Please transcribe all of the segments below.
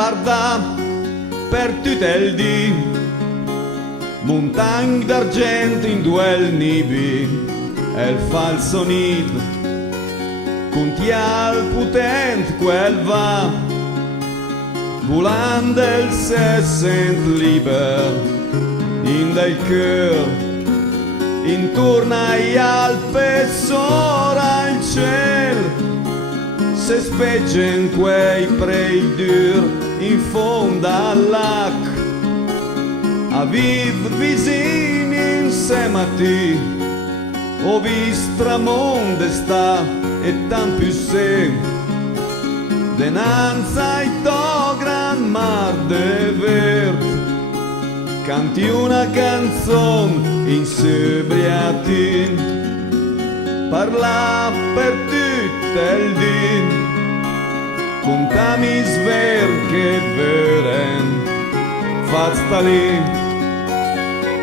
guarda per tutto il dì, montagne d'argento in duel nibi e il falso nido, contial potente quel va, volando il se sent liber in del cœur, intorno agli Alpi sora il cielo, se speggen quei prei dur in fondo al lac, a viv vicini insieme a te, ho visto tramonde sta e tan più se, denanza ai to gran mar de verde, canti una canzone in sobriatin, parla per tutto il dì, contami sver che veren, fazta lì,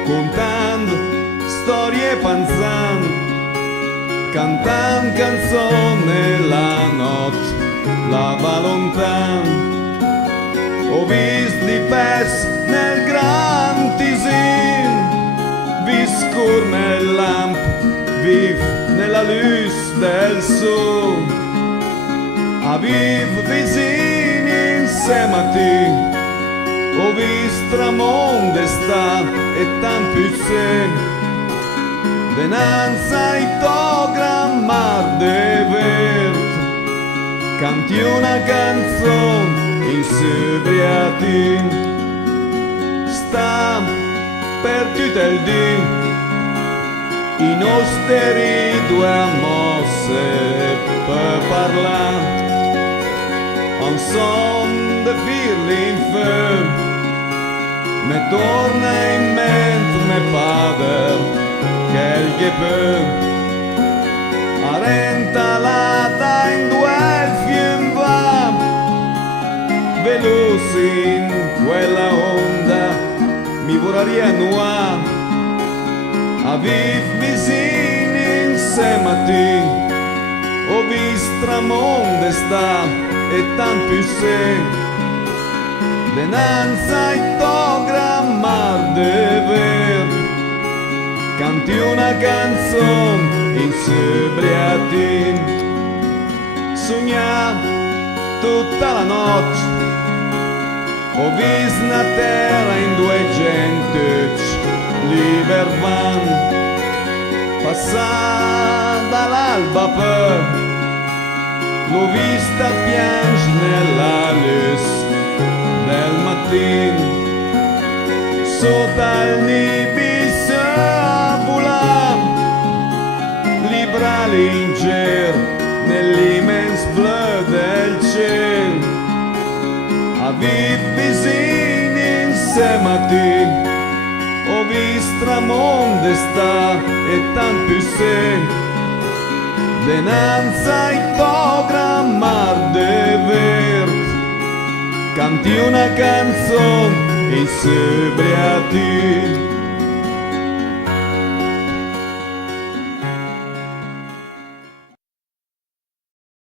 contando storie panzan, cantan canzone la notte, la va lontan, ho visto di pes nel gran tisin, viscur nel lamp, viv nella luce del sole, a viv vicini insieme a te, ho visto tramonde sta e tan più se, denanza ai to gran mar de verde, canti una canzone in sobriatin, sta per tutto il dì, i nostri due mosse per parlare, en son de firli in feu, me torna in mente me padre, quel peu, arentalata in due fium va, veloce in quella onda, mi vorrei nuova, a viv vicini insieme a te, ho visto tramonde sta e tan più se, denanza ai to gran mar de verde, canti una canzone in sobriatin, sogna tutta la notte, ho visto una terra in due gente, liber van, passata dall'alba per, l'ho vista piangere nella luce del mattino, sotto il nibis a volare, libra leggera nell'immens blu del cielo, a viv vicini insieme a te, ho visto tramonde sta e tan più se, denanza ai to gran mar de verde, canti una canzone in sobriatin.